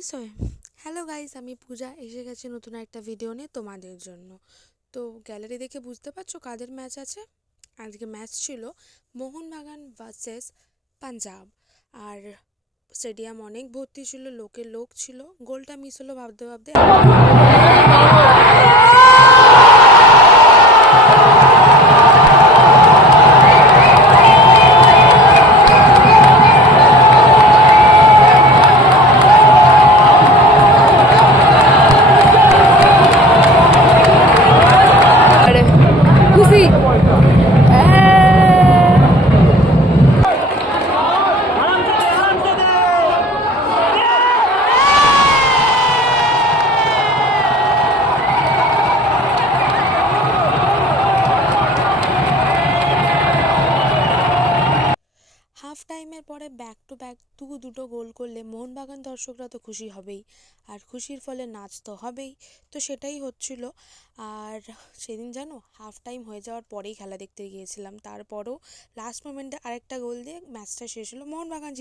Miss হয়। Hello guys, আমি পূজা এসে গেছি নতুন একটা ভিডিও নিয়ে তোমাদের জন্য। তো গ্যালারি দেখে বুঝতে পারছো কাদের ম্যাচ আছে। আজকে ম্যাচ ছিল মোহনবাগান ভার্সেস পাঞ্জাব। আর স্টেডিয়াম অনেক ভর্তি ছিল, লোক ছিল। গোলটা মিস হলো ভাবতে ভাবতে। খুশি হাফ টাইমের পরে ব্যাক টু ব্যাক দুটো গোল করলে মোহনবাগান দর্শকরা তো খুশি হবেই, আর খুশির ফলে নাচ তো হবেই। তো সেটাই হচ্ছিল। আর সেদিন জানো, হাফ টাইম হয়ে যাওয়ার পরেই খেলা দেখতে গিয়েছিলাম, তারপরও লাস্ট মোমেন্টে আরেকটা গোল দিয়ে ম্যাচটা শেষ হলো। মোহনবাগান